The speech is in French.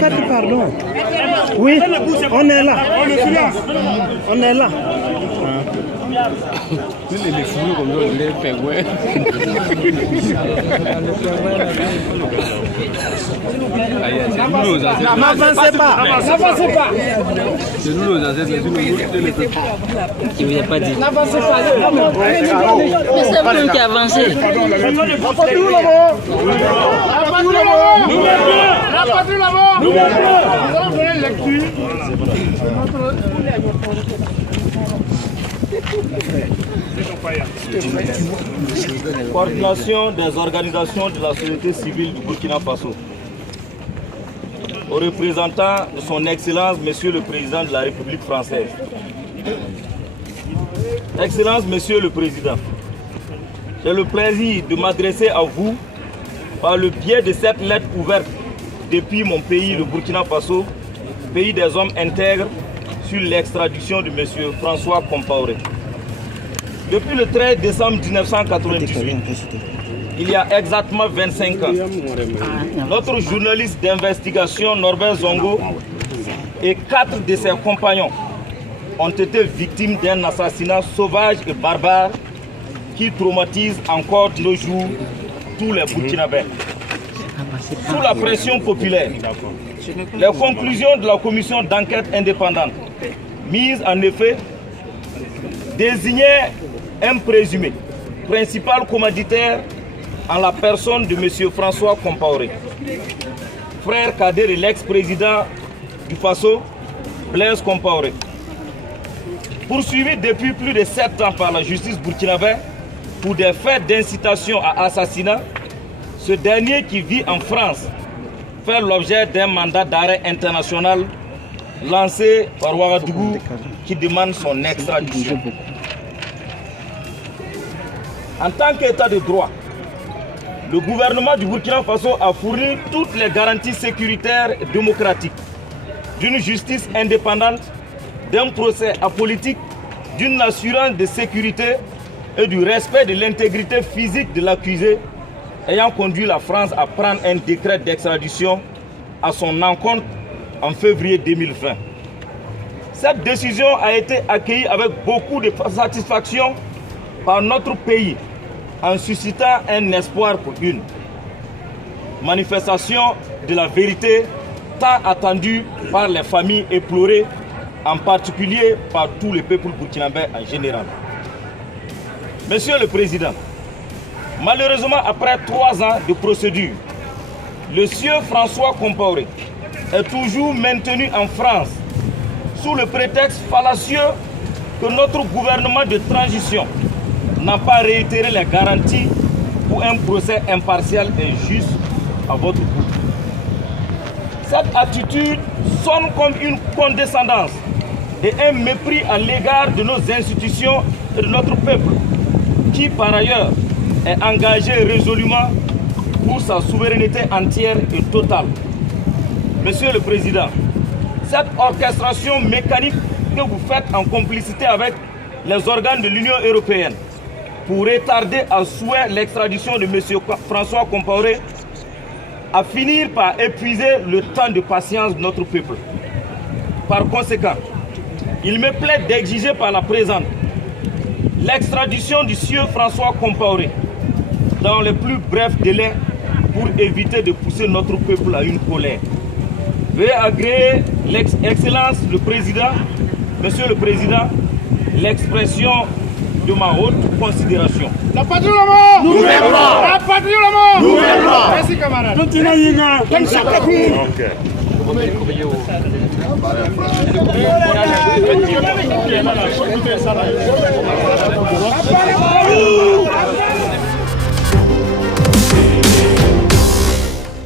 Faites pardon. Oui, on est là. On est là. Les fous comme ça, les pingouins. N'avancez pas. N'avancez pas. C'est nous nos ancêtres, c'est nous les peuples. Il vous a pas dit. N'avancez pas. Mais c'est vous qui avancez. La patrie là-bas. Nous allons donner lecture. Coordination des organisations de la société civile du Burkina Faso. Aux représentants de son Excellence, Monsieur le Président de la République française. Excellence, Monsieur le Président, j'ai le plaisir de m'adresser à vous par le biais de cette lettre ouverte depuis mon pays, le Burkina Faso, pays des hommes intègres, sur l'extradition de Monsieur François Compaoré. Depuis le 13 décembre 1998, il y a exactement 25 ans, notre journaliste d'investigation Norbert Zongo et 4 de ses compagnons ont été victimes d'un assassinat sauvage et barbare qui traumatise encore de nos jours tous les Burkinabés. Sous la pression populaire, les conclusions de la commission d'enquête indépendante mise en effet désignaient un présumé principal commanditaire en la personne de M. François Compaoré, frère cadet de l'ex-président du Faso, Blaise Compaoré. Poursuivi depuis plus de 7 ans par la justice burkinabé pour des faits d'incitation à assassinat, ce dernier qui vit en France fait l'objet d'un mandat d'arrêt international lancé par Ouagadougou qui demande son extradition. En tant qu'État de droit, le gouvernement du Burkina Faso a fourni toutes les garanties sécuritaires et démocratiques d'une justice indépendante, d'un procès apolitique, d'une assurance de sécurité et du respect de l'intégrité physique de l'accusé, ayant conduit la France à prendre un décret d'extradition à son encontre en février 2020. Cette décision a été accueillie avec beaucoup de satisfaction par notre pays, en suscitant un espoir pour une manifestation de la vérité tant attendue par les familles éplorées, en particulier par tous les peuples burkinabés en général. Monsieur le Président, malheureusement après 3 ans de procédure, le sieur François Compaoré est toujours maintenu en France sous le prétexte fallacieux que notre gouvernement de transition n'a pas réitéré les garanties pour un procès impartial et juste à votre goût. Cette attitude sonne comme une condescendance et un mépris à l'égard de nos institutions et de notre peuple, qui par ailleurs est engagé résolument pour sa souveraineté entière et totale. Monsieur le Président, cette orchestration mécanique que vous faites en complicité avec les organes de l'Union européenne pour retarder à souhait l'extradition de M. François Compaoré a fini par épuiser le temps de patience de notre peuple. Par conséquent, il me plaît d'exiger par la présente l'extradition du sieur François Compaoré dans les plus brefs délais pour éviter de pousser notre peuple à une colère. Veuillez agréer l'excellence le Président, Monsieur le Président, l'expression de ma haute considération. La patrie la mort. Nous verrons. La patrie la mort. Nous verrons. Merci camarades. Okay.